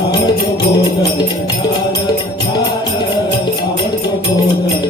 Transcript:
आवडतो बोधन आवडतो बोधन